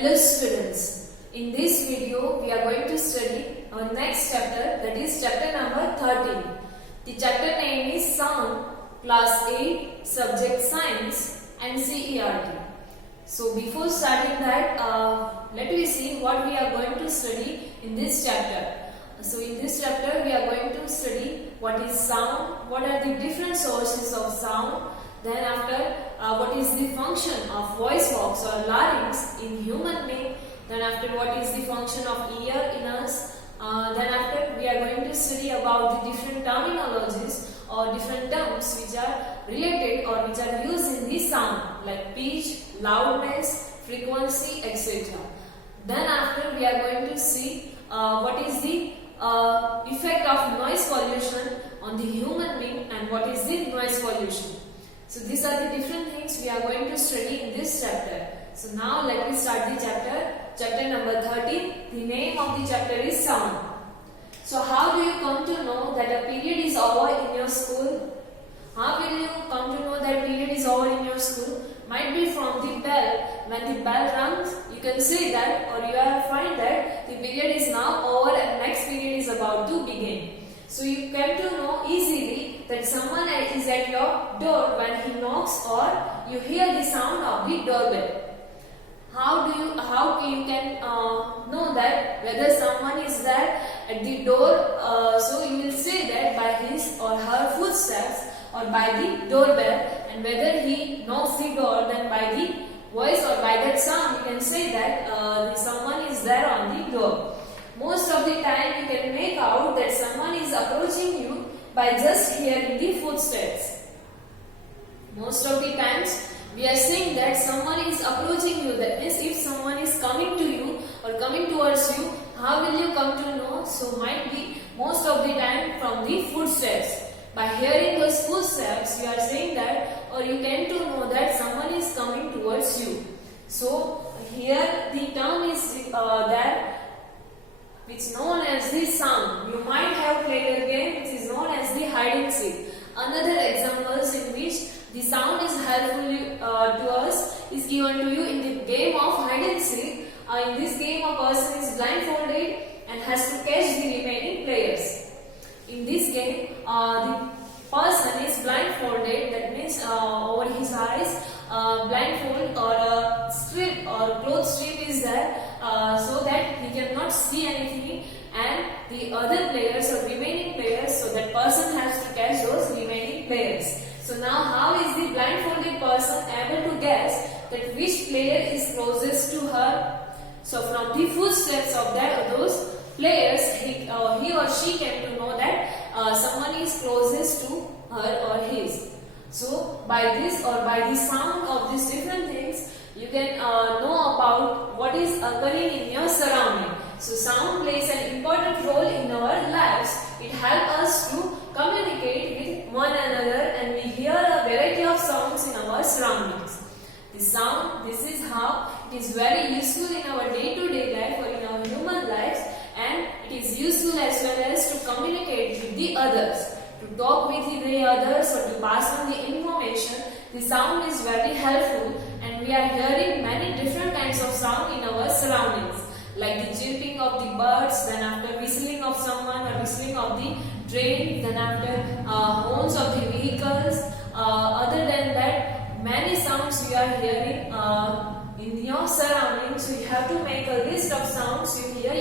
Hello students, in this video we are going to study our next chapter, that is chapter number 13. The chapter name is Sound, Class 8, Subject Science and CERT. So before starting that, let me see what we are going to study in this chapter. So in this chapter we are going to study what is sound, what are the different sources of sound, then after what is the function of voice box or larynx in human being, then after what is the function of ear in us, then after we are going to study about the different terminologies or different terms which are related or which are used in the sound like pitch, loudness, frequency, etc. Then after we are going to see what is the effect of noise pollution on the human being and what is the noise pollution. So these are the different things we are going to study in this chapter. So now let me start the chapter number 13. The name of the chapter is sound. So how do you come to know that a period is over in your school? How will you come to know that period is over in your school? Might be from the bell. When the bell rings, you can say that, or you will find that the period is now over and next period is about to begin. So you come to know easily that someone is at your door when he knocks, or you hear the sound of the doorbell. How you can know that whether someone is there at the door? So you will say that by his or her footsteps or by the doorbell, and whether he knocks the door, then by the voice or by that sound you can say that someone is there on the door. Most of the time you can make out that someone is approaching you by just hearing the footsteps. Most of the times we are saying that someone is approaching you. That means if someone is coming to you or coming towards you, how will you come to know? So might be most of the time from the footsteps. By hearing those footsteps, you are saying that, or you can to know that someone is coming towards you. So here the term is that which known as the sound. You might have played a game which is known as the hide and seek. Another examples in which the sound is helpful to us is given to you in the game of hide and seek. In this game, a person is blindfolded and has to catch the remaining players. In this game, the person is blindfolded, that means over his eyes, blindfold or a strip or cloth strip is there so that he cannot see anything, and the other players or remaining players, so that person has to catch those remaining players. So now how is the blindfolded person able to guess that which player is closest to her? So from the footsteps of those players, he or she came to know that someone is closest to her or his. So by this or by the sound of these different things, you can know about what is occurring in your surrounding. So sound plays an important role in our lives. It helps us to communicate with one another, and we hear a variety of sounds in our surroundings. The sound, this is how it is very useful in our day-to-day life or in our human lives, and it is useful as well as to communicate with the others, to talk with the others or to pass on the information. The sound is very helpful, and we are hearing many different kinds of sound in our surroundings, like the chirping of the birds, then after whistling of someone or whistling of the train, then after horns of the vehicles. Other than that, many sounds we are hearing in your surroundings. So you have to make a list of sounds you hear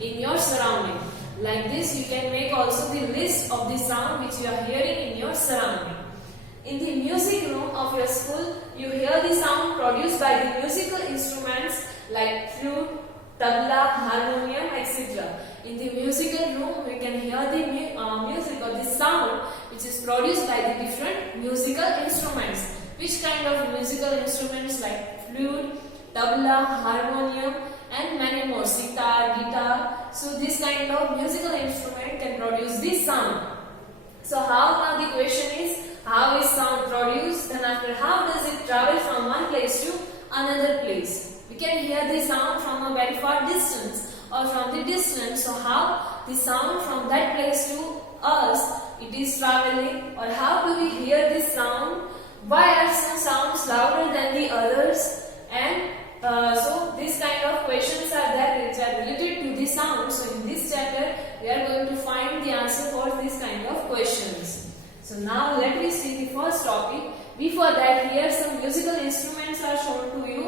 in your surrounding. Like this, you can make also the list of the sound which you are hearing in your surrounding. In the music room of your school, you hear the sound produced by the musical instruments like flute, tabla, harmonium, etc. In the musical room, we can hear the music or the sound which is produced by the different musical instruments. Which kind of musical instruments like flute, tabla, harmonium, and many more, sitar, guitar. So this kind of musical instrument can produce this sound. So how now the question is, how is sound produced? Then after, how does it travel from one place to another place? We can hear the sound from a very far distance or from the distance. So how the sound from that place to us, it is traveling, or how do we hear this sound? Why are some sounds louder than the others? And So this kind of questions are there which are related to the sound. So in this chapter we are going to find the answer for this kind of questions. So now let me see the first topic. Before that, here some musical instruments are shown to you,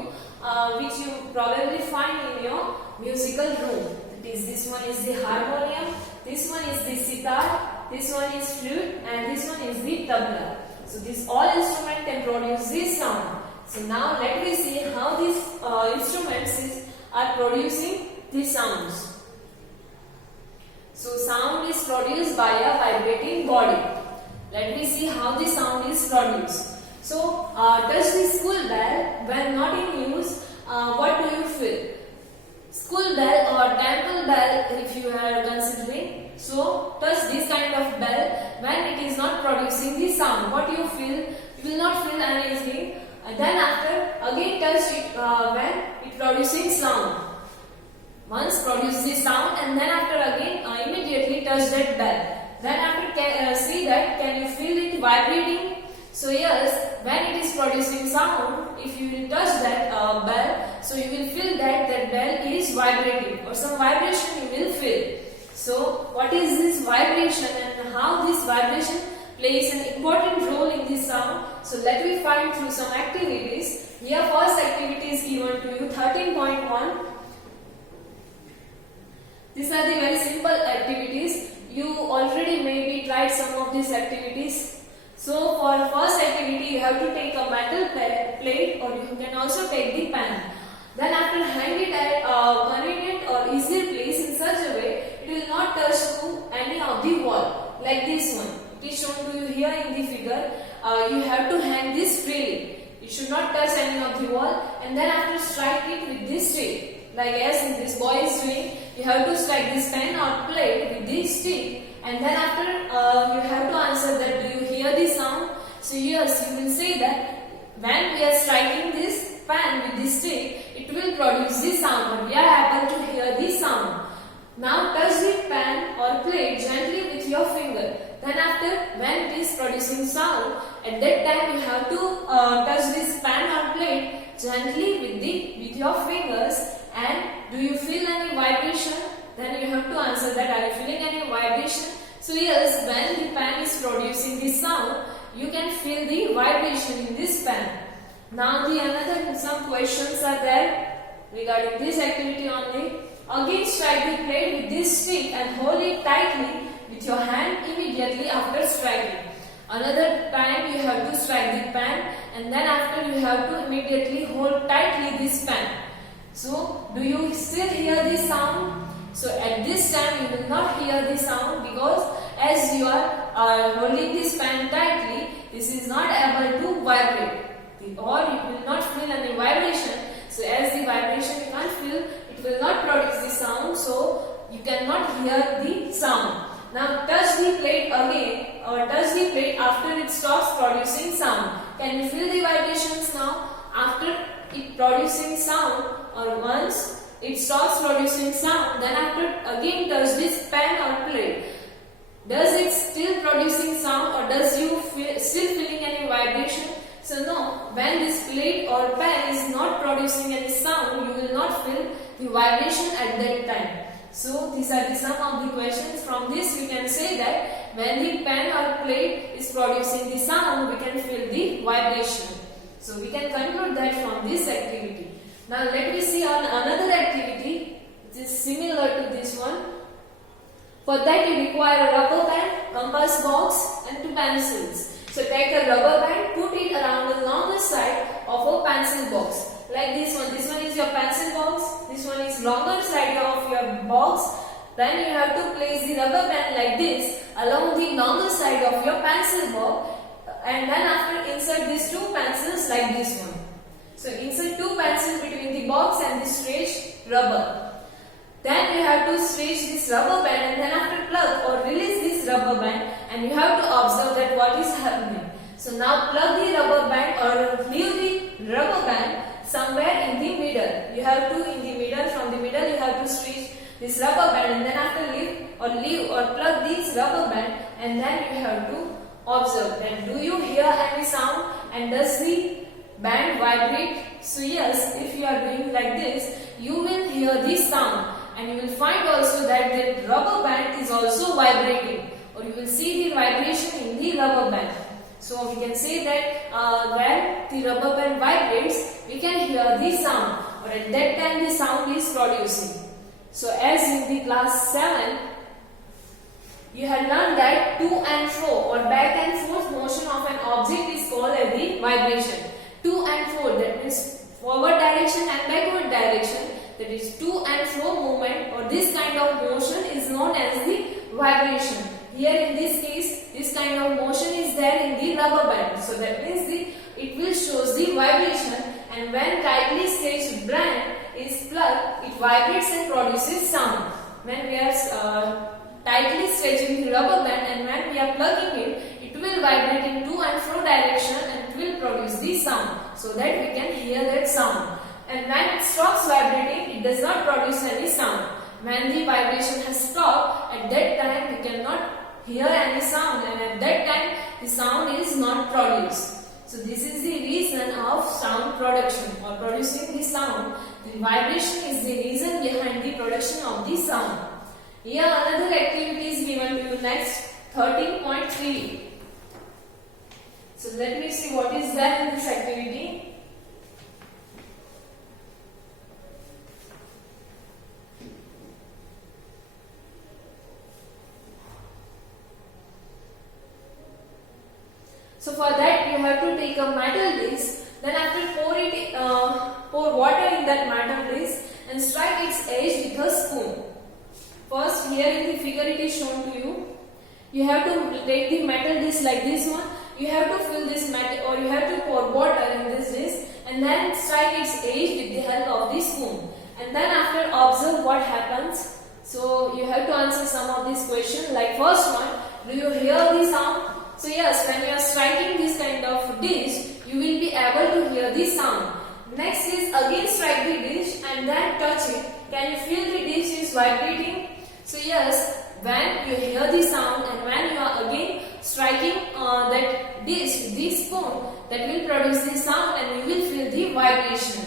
which you probably find in your musical room. This one is the harmonium, this one is the sitar, this one is flute, and this one is the tabla. So these all instruments can produce this sound. So now let me see how these instruments are producing the sounds. So sound is produced by a vibrating body. Let me see how the sound is produced. So touch the school bell when not in use. What do you feel? School bell or temple bell, if you are considering. So touch this kind of bell when it is not producing the sound. What do you feel? You will not feel anything. And then after again touch it when it producing sound. Once produce the sound and then after again immediately touch that bell. Then after see that, can you feel it vibrating? So yes, when it is producing sound, if you will touch that bell, so you will feel that that bell is vibrating or some vibration you will feel. So what is this vibration and how this vibration plays an important role in this sound? So let me find through some activities. Here first activity is given to you 13.1. These are the very simple activities. You already maybe tried some of these activities. So for first activity you have to take a metal plate or you can also take the pen. Then after hang it at a convenient or easier place in such a way it will not touch to any of the wall like this one. It is shown to you here in the figure. You have to hang this freely. It should not touch any of the wall and then after strike it with this stick. Like as this boy is doing, you have to strike this pen or plate with this stick and then after you have to answer that do you hear the sound? So yes, you will say that when we are striking this pen with this stick, it will produce the sound but we are able to hear the sound. Now touch the pen or plate gently with your finger. Then after when it is producing sound, at that time you have to touch this pen or plate gently with your fingers. And do you feel any vibration? Then you have to answer that are you feeling any vibration? So yes, when the pen is producing the sound, you can feel the vibration in this pen. Now some questions are there regarding this activity only. Again strike the plate with this stick and hold it tightly with your hand immediately after striking. Another time you have to strike the pen and then after you have to immediately hold tightly this pen. So do you still hear the sound? So at this time you will not hear the sound because as you are holding this pen tightly, this is not able to vibrate or you will not feel any vibration. So as the vibration you can't feel, it will not produce the sound, so you cannot hear the sound. Now touch the plate again or touch the plate after it stops producing sound. Can you feel the vibrations now? After it producing sound or once it stops producing sound, then after again touch this pen or plate. Does it still producing sound or does you still feeling any vibration? So no, when this plate or pen is not producing any sound, you will not feel the vibration at that time. So these are some of the questions. From this you can say that when the pen or plate is producing the sound, we can feel the vibration. So we can conclude that from this activity. Now let me see on another activity which is similar to this one. For that you require a rubber band, compass box and 2 pencils. So take a rubber band, put it around the longer side of a pencil box. Like this one. This one is your pencil box. This one is longer side of your box. Then you have to place the rubber band like this along the longer side of your pencil box. And then after insert these 2 pencils like this one. So insert 2 pencils between the box and the stretched rubber. Then you have to stretch this rubber band and then after plug or release this rubber band and you have to observe that what is happening. So now plug the rubber band or leave the rubber band somewhere in the middle. You have to in the middle, from the middle you have to stretch this rubber band and then after leave or plug this rubber band and then you have to observe that do you hear any sound and does the band vibrate. So yes, if you are doing like this, you will hear the sound, and you will find also that the rubber band is also vibrating, or you will see the vibration in the rubber band. So we can say that when the rubber band vibrates, we can hear the sound, or at that time the sound is producing. So as in the class 7, you had learned that to and fro or back and forth motion of an object is called as the vibration. To and fro, that means forward direction and backward direction, that is to and fro movement, or this kind of motion is known as the vibration. Here in this case, this kind of motion is there in the rubber band. So that means it will shows the vibration, and when tightly stretched band is plugged, it vibrates and produces sound. When we are tightly stretching the rubber band, and when we are plugging it, it will vibrate in to and fro direction, and it will produce the sound, so that we can hear that sound. And when it stops vibrating, it does not produce any sound. When the vibration has stopped, at that time we cannot hear any sound, and at that time the sound is not produced. So this is the reason of sound production, or producing the sound. The vibration is the reason behind the production of the sound. Here another activity is given to you next, 13.3. So let me see what is there in this activity. So for that you have to take a metal disc, then after pour water in that metal disc and strike its edge with a spoon. First, here in the figure it is shown to you. You have to take the metal disc like this one. You have to fill this metal, or you have to pour water in this disc and then strike its edge with the help of the spoon. And then after observe what happens. So you have to answer some of these questions. Like first one, do you hear the sound? So yes, when you are striking this kind of dish, you will be able to hear the sound. Next is again strike the dish and then touch it. Can you feel the dish is vibrating? So yes, when you hear the sound and when you are again striking that dish with the spoon, that will produce the sound and you will feel the vibration.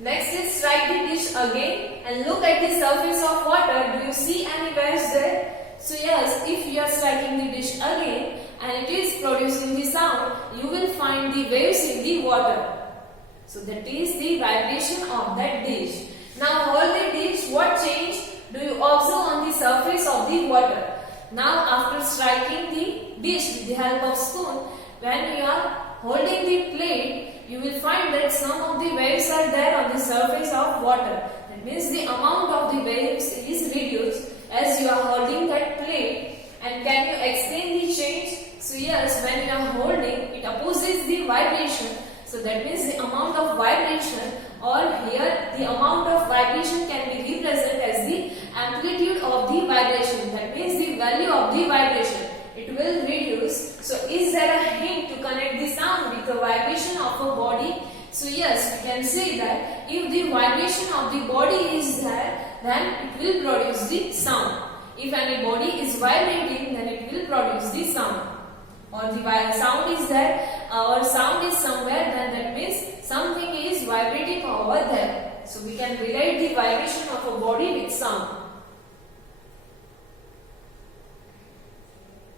Next is strike the dish again and look at the surface of water. Do you see any waves there? So yes, if you are striking the dish again and it is producing the sound, you will find the waves in the water. So that is the vibration of that dish. Now hold the dish. What change do you observe on the surface of the water? Now after striking the dish with the help of spoon, when you are holding the plate, you will find that some of the waves are there on the surface of water. That means the amount of the waves is reduced as you are holding that plate. And can you explain the change? So yes, when you are holding, it opposes the vibration. So that means the amount of vibration, or here the amount of vibration can be represented as the amplitude of the vibration. That means the value of the vibration. It will reduce. So is there a hint to connect the sound with the vibration of a body? So yes, we can say that if the vibration of the body is there, then it will produce the sound. If any body is vibrating, then it will produce the sound. Or the sound is there, or sound is somewhere, then that means something is vibrating over there. So we can relate the vibration of a body with sound.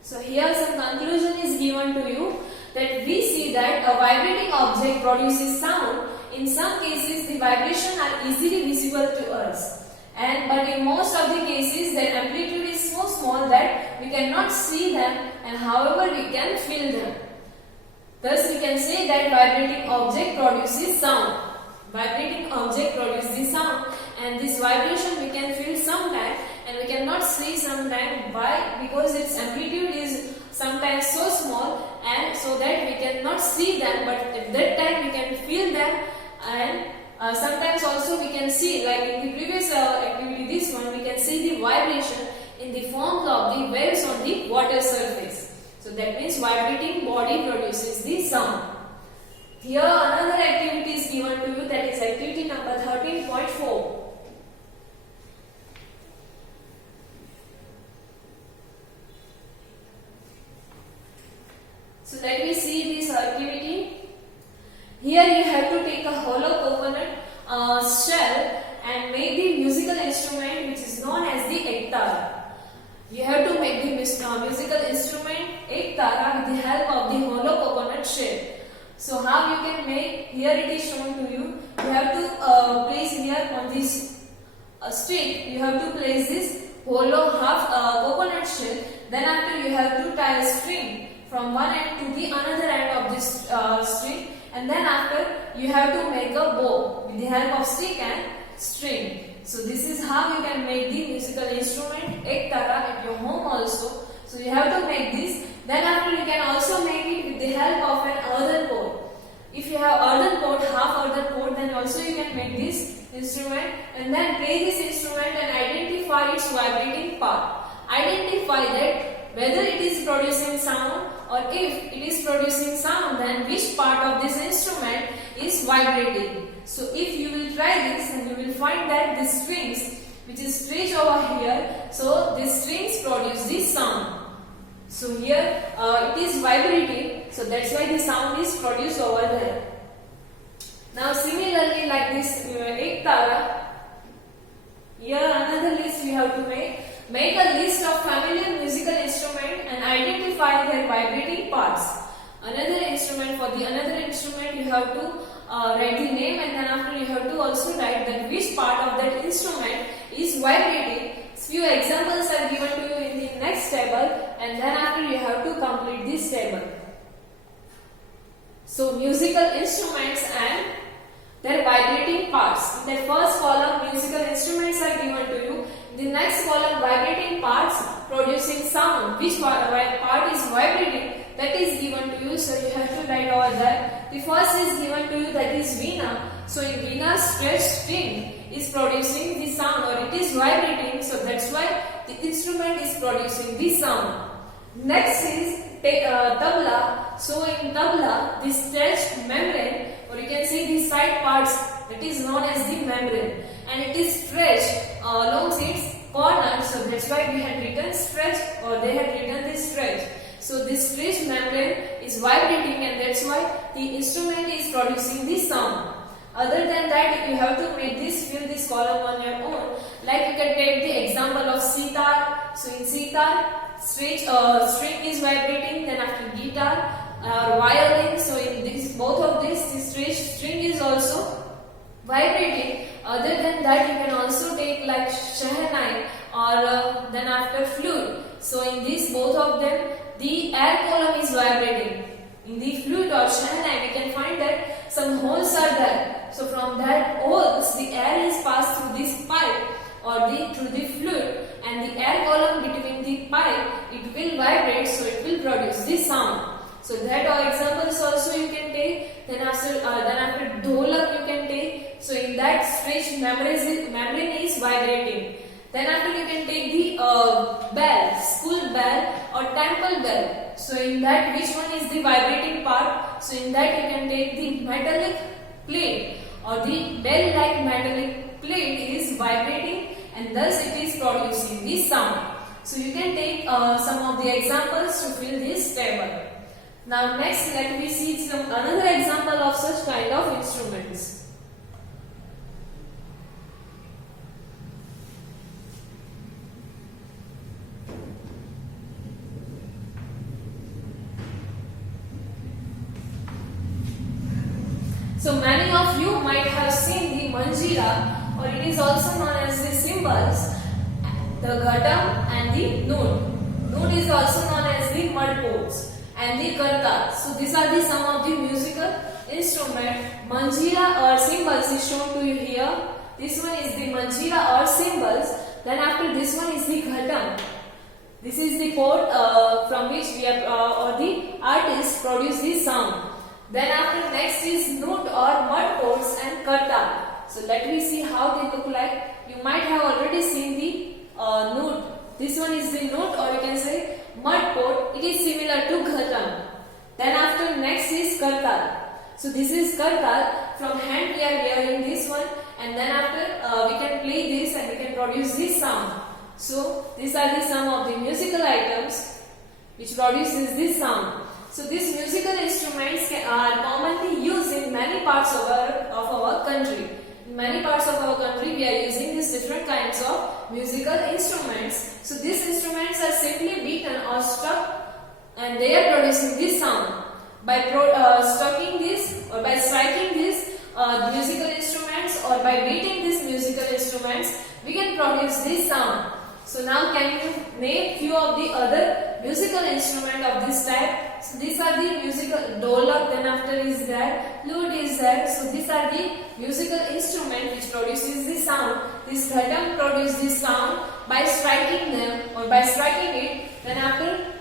So here some conclusion is given to you, that we see that a vibrating object produces sound. In some cases the vibrations are easily visible to us. But in most of the cases their amplitude is so small that we cannot see them, and however we can feel them. Thus we can say that vibrating object produces sound. Vibrating object produces sound, and this vibration we can feel sometimes and we cannot see sometimes. Why? Because its amplitude is sometimes so small, and so that we cannot see them, but at that time we can feel them. And sometimes also we can see, like in the previous activity, this one, we can see the vibration in the form of the waves on the water surface. So that means vibrating body produces the sound. Here another activity is given to you, that is activity number 13.4. So let me see this activity. Here you have here it is shown to you. You have to place here on this stick. You have to place this hollow half coconut shell. Then after you have to tie a string from one end to the another end of this string, and then after you have to make a bow with the help of stick and string. So this is how you can make the musical instrument ek tara at your home also. So you have to make this. Then after you can also make it with the help of an earthen pot. If you have earthen pot, half earthen pot, then also you can make this instrument and then play this instrument and identify its vibrating part. Identify that whether it is producing sound, or if it is producing sound, then which part of this instrument is vibrating. So if you will try this, then you will find that the strings which is stretched over here, so these strings produce this sound. So here it is vibrating, so that's why the sound is produced over there. Now similarly, like this ek tara, here another list you have to make. Make a list of familiar musical instruments and identify their vibrating parts. Another instrument, for the another instrument you have to write the name, and then after you have to also write that which part of that instrument is vibrating. Few examples are given to you in the next table, and then after you have to complete this table. So musical instruments and their vibrating parts. In the first column, musical instruments are given to you. In the next column, vibrating parts producing sound. Which part is vibrating, that is given to you. So you have to write over there. The first is given to you, that is veena. So in veena, stretched string is producing the sound, or it is vibrating. So that's why the instrument is producing the sound. Next is tabla. So in tabla, the stretched membrane, or you can see the side parts, that is known as the membrane, and it is stretched along its corner. So that's why we had written stretch, or they had written this stretch. So this stretched membrane is vibrating, and that's why the instrument is producing this sound. Other than that, you have to make this, fill this column on your own. Like you can take the example of sitar. So in sitar, string is vibrating. Then after guitar, violin. So in this, both of these, the string is also vibrating. Other than that, you can also take like shehnai, or then after flute. So in this, both of them, the air column is vibrating. In the flute or shehnai, we can find that some holes are there. So from that holes, the air is passed through this pipe or through the flute, and the air column between the pipe, it will vibrate, so it will produce this sound. So that are examples also you can take. Then after dholak you can take. So in that stretched membrane is vibrating. Then after you can take the bell, school bell or temple bell. So in that, which one is the vibrating part? So in that you can take the metallic plate, or the bell-like metallic plate is vibrating, and thus it is producing this sound. So you can take some of the examples to fill this table. Now next, let me see another example of such kind of instruments. So many of you might have seen the manjira, or it is also known as the cymbals, the ghatam and the noot. Noot is also known as the mud pots, and the kartal. So these are the some of the musical instrument. Manjira or cymbals is shown to you here. This one is the manjira or cymbals. Then after this one is the ghatam. This is the pot from which we have, or the artist produce this sound. Then after next is noot or mud pots and kartal. So let me see how they look like. You might have already seen the noot. This one is the noot, or you can say mud pot. It is similar to ghatam. Then after next is kartal. So this is kartal. From hand we are hearing this one, and then after we can play this and we can produce this sound. So these are the some of the musical items which produces this sound. So these musical instruments are commonly used in many parts of our country. In many parts of our country, we are using these different kinds of musical instruments. So these instruments are simply beaten or struck, and they are producing this sound. By striking this or by striking this, musical instruments, or by beating these musical instruments, we can produce this sound. So now can you name few of the other musical instrument of this type? So these are the musical dholak, then after is there, flute is there. So these are the musical instrument which produces the sound. This ghatam produces the sound by striking them or by striking it. Then after,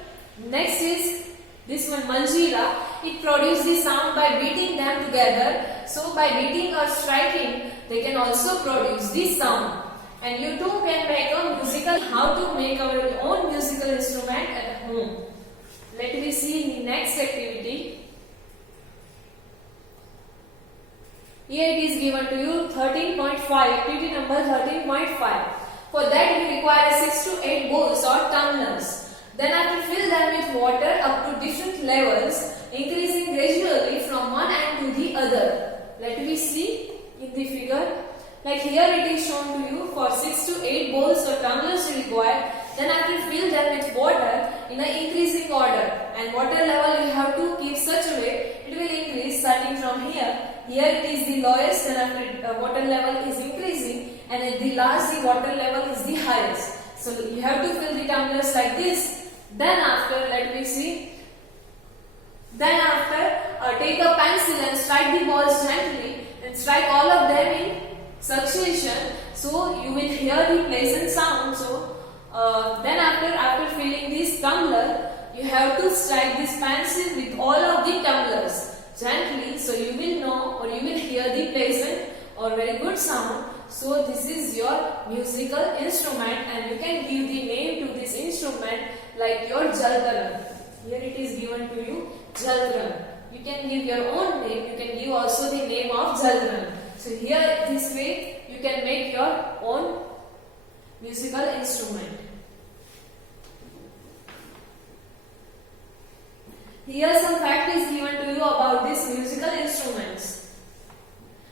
next is this one manjira. It produces the sound by beating them together. So by beating or striking, they can also produce the sound. And you too can make a musical, how to make our own musical instrument at home. Let me see in the next activity. Here it is given to you 13.5, activity number 13.5. For that you require 6 to 8 bowls or tumblers. Then after fill them with water up to different levels, increasing gradually from one end to the other. Let me see in the figure. Like here it is shown to you for 6 to 8 bowls or tumblers required. Then after fill them with water in an increasing order, and water level you have to keep such a way it will increase starting from here. Here it is the lowest, then after water level is increasing, and at the last the water level is the highest. So you have to fill the tumblers like this. Then after, let me see. Then after take a pencil and strike the balls gently and strike all of them in succession, so you will hear the pleasant sound. So then after filling this tumbler, you have to strike this pencil with all of the tumblers gently, so you will know or you will hear the pleasant or very good sound. So this is your musical instrument, and you can give the name to this instrument like your jaltaran. Here it is given to you jaltaran. You can give your own name. You can give also the name of jaltaran. So here this way you can make your own musical instrument. Here some fact is given to you about these musical instruments.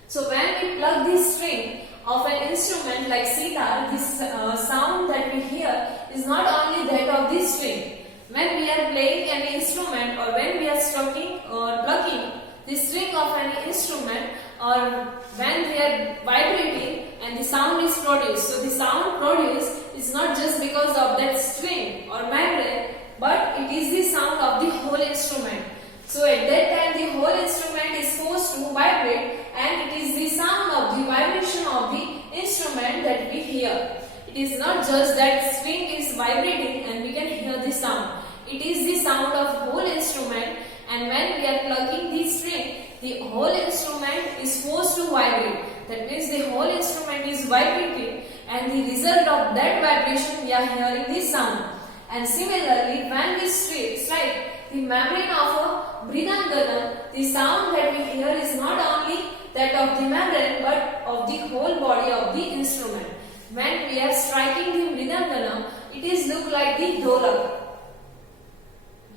So when we plug the string of an instrument like sitar, this sound that we hear is not only that of the string. When we are playing an instrument, or when we are stroking or plucking the string of an instrument, or when they are vibrating and the sound is produced. So the sound produced is not just because of that string or membrane, but it is the sound of the whole instrument. So at that time the whole instrument is forced to vibrate, and it is the sound of the vibration of the instrument that we hear. It is not just that string is vibrating and we can hear the sound. It is the sound of whole instrument, and when we are plucking the string, the whole instrument is forced to vibrate. That means the whole instrument is vibrating, and the result of that vibration we are hearing the sound. And similarly, when we strike the membrane of a mridangana, the sound that we hear is not only that of the membrane but of the whole body of the instrument. When we are striking the mridangana, it is look like the dholak.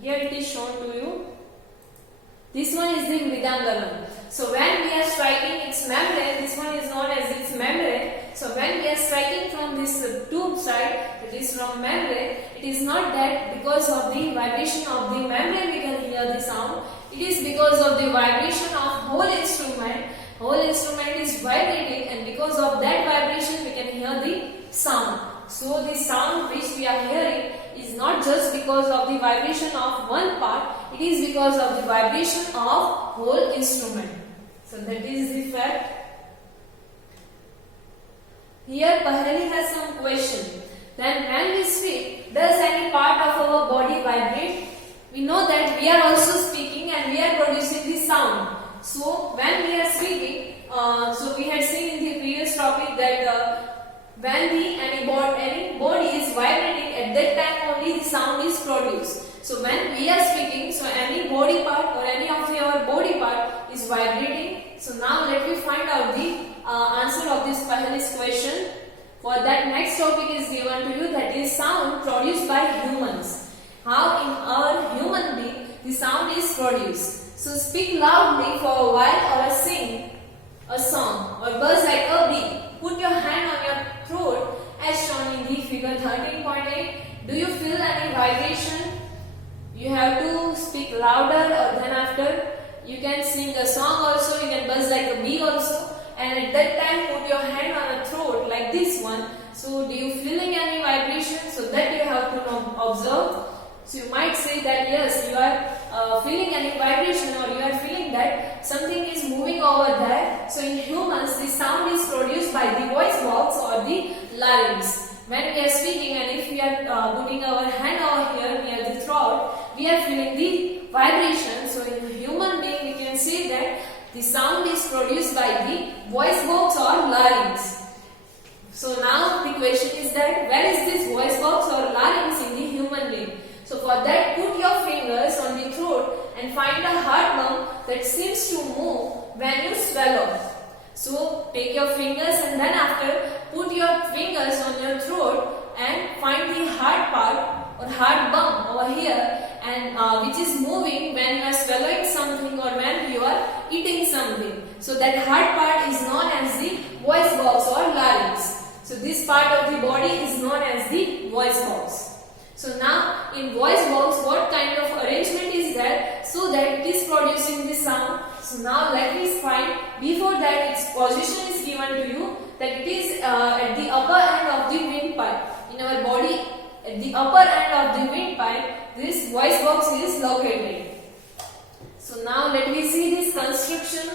Here it is shown to you. This one is the mridangana. So when we are striking its membrane, this one is known as its membrane. So when we are striking from this tube side, it is from membrane. It is not that because of the vibration of the membrane we can hear the sound. It is because of the vibration of whole instrument. Whole instrument is vibrating, and because of that vibration we can hear the sound. So the sound which we are hearing is not just because of the vibration of one part, it is because of the vibration of whole instrument. So that is the fact. Here Pahali has some question. Then when we speak, does any part of our body vibrate? We know that we are also speaking and we are producing the sound. So when we are speaking, so we had seen in the previous topic that when any body is vibrating, at that time only the sound is produced. So when we are speaking, so any body part or any of your body part is vibrating. So now let me find out the answer of this Pahali's question. For that, next topic is given to you, that is sound produced by humans. How in our human being the sound is produced. So speak loudly for a while, or sing a song, or buzz like a bee. Put your hand on your throat as shown in the figure 13.8. Do you feel any vibration? You have to speak louder, or then after you can sing a song also, you can buzz like a bee also, and at that time put your hand on a throat like this one. So do you feeling any vibration? So that you have to observe. So you might say that yes, you are feeling any vibration, or you are feeling that something is moving over there. So in humans, the sound is produced by the voice box or the larynx. When we are speaking, and if we are putting our hand over here near the throat, we are feeling the vibration. So in a human being, we can say that the sound is produced by the voice box or larynx. So now the question is that where is this voice box or larynx in the human being? So for that, put your fingers on the throat and find a heart bump that seems to move when you swallow. So take your fingers and then after put your fingers on your throat and find the heart part or heart bump over here, and which is moving when you are swallowing something or when you are eating something. So that heart part is known as the voice box or larynx. So this part of the body is known as the voice box. So now in voice box, what kind of arrangement is there so that it is producing the sound? So now let me find, before that its position is given to you, that it is at the upper end of the windpipe. In our body, at the upper end of the windpipe, this voice box is located. So now let me see this construction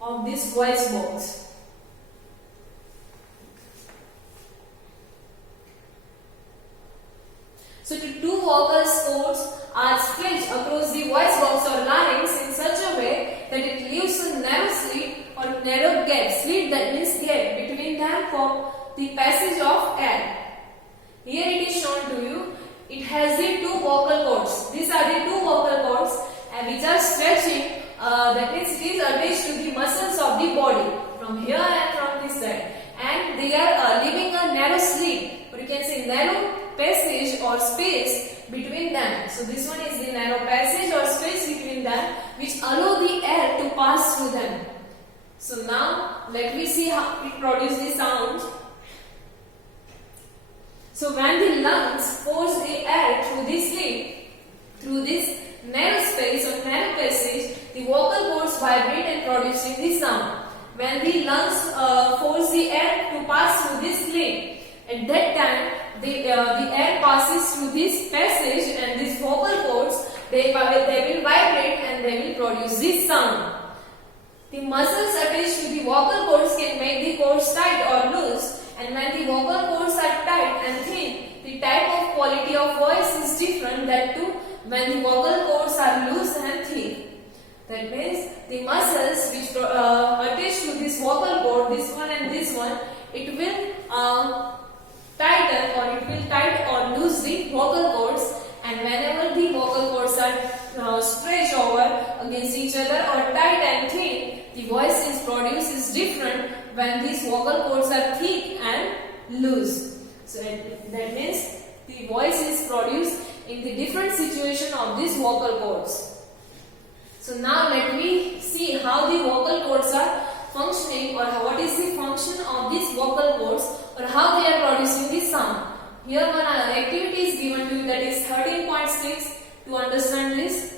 of this voice box. So the two vocal cords are stretched across the voice box or larynx in such a way that it leaves a narrow slit or narrow gap. Slit, that means gap between them for the passage of air. Here it is shown to you. It has the two vocal cords. These are the two vocal cords which are stretching. That means it is attached to the muscles of the body from here and from this side. And they are leaving a narrow slit, or you can say narrow passage or space between them. So this one is the narrow passage or space between them, which allow the air to pass through them. So now let me see how it produces the sound. So when the lungs force the air through this slit, through this narrow space or narrow passage, the vocal cords vibrate and producing the sound. When the lungs force the air to pass through this slit, at that time the air passes through this passage, and these vocal cords they will vibrate and they will produce this sound. The muscles attached to the vocal cords can make the cords tight or loose, and when the vocal cords are tight and thin, the type of quality of voice is different than to when the vocal cords are loose and thick. That means the muscles which attach to this vocal cord, this one and this one, it will tighten or it will tight or loose the vocal cords, and whenever the vocal cords are stretched over against each other or tight and thin, the voice is produced is different when these vocal cords are thick and loose. So that means the voice is produced in the different situation of these vocal cords. So now let me see how the vocal cords are functioning, or what is the function of these vocal cords, or how they are producing the sound. Here one activity is given to you, that is 13.6 to understand this.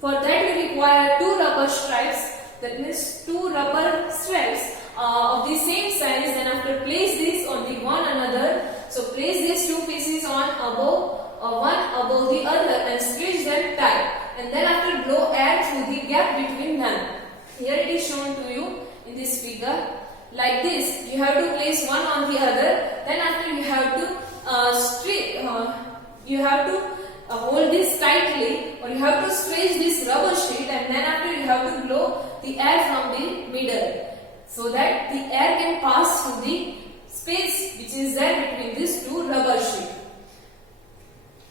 For that you require two rubber straps, that means two rubber straps of the same size. Then after place this on the one another. So place these two pieces on above one above the other and stretch them tight. And then after blow air through the gap between them. Here it is shown to you in this figure. Like this, you have to place one on the other. Then after you have to hold this tightly, or you have to stretch this rubber sheet, and then after you have to blow the air from the middle, so that the air can pass through the space which is there between these two rubber sheets.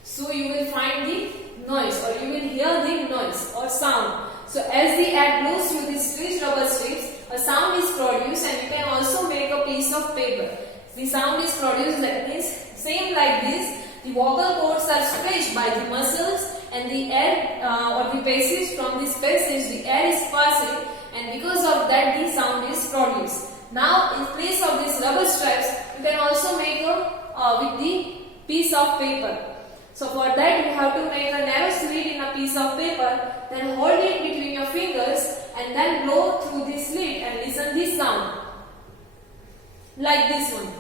So you will find the noise, or you will hear the noise or sound. So as the air blows through these stretched rubber strips, a sound is produced, and you can also make a piece of paper. The sound is produced like this, same like this. The vocal cords are stretched by the muscles, and the air or the passage from this passage, the air is passing, and because of that the sound is produced. Now in place of these rubber straps, you can also make a with the piece of paper. So for that you have to make a narrow slit in a piece of paper, then hold it between your fingers and then blow through this slit and listen this sound. Like this one.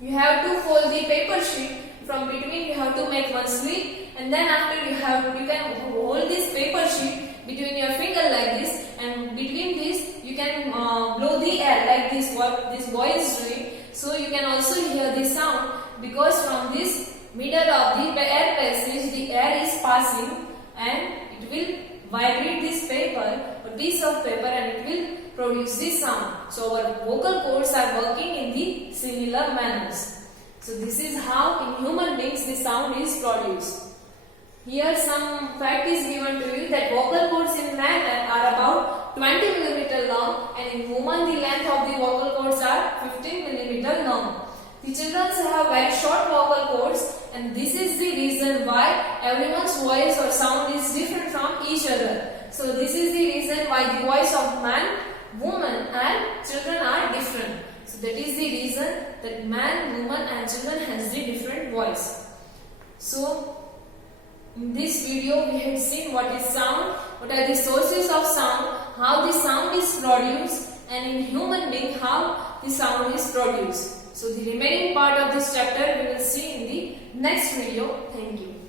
You have to fold the paper sheet from between, you have to make one slit, and then after you can hold this paper sheet between your finger like this, and between this you can blow the air like this, what this boy is doing. So you can also hear the sound because from this middle of the air passage the air is passing and it will vibrate this paper, a piece of paper, and it will produce this sound. So our vocal cords are working in the similar manners. So this is how in human beings the sound is produced. Here some fact is given to you that vocal cords in man are about 20 mm long, and in woman the length of the vocal cords are 15 mm long. The children have very short vocal cords, and this is the reason why everyone's voice or sound is different from each other. So this is the reason why the voice of man, woman and children are different. So that is the reason that man, woman and children has the different voice. So in this video we had seen what is sound, what are the sources of sound, how the sound is produced, and in human being how the sound is produced. So the remaining part of this chapter we will see in the next video. Thank you.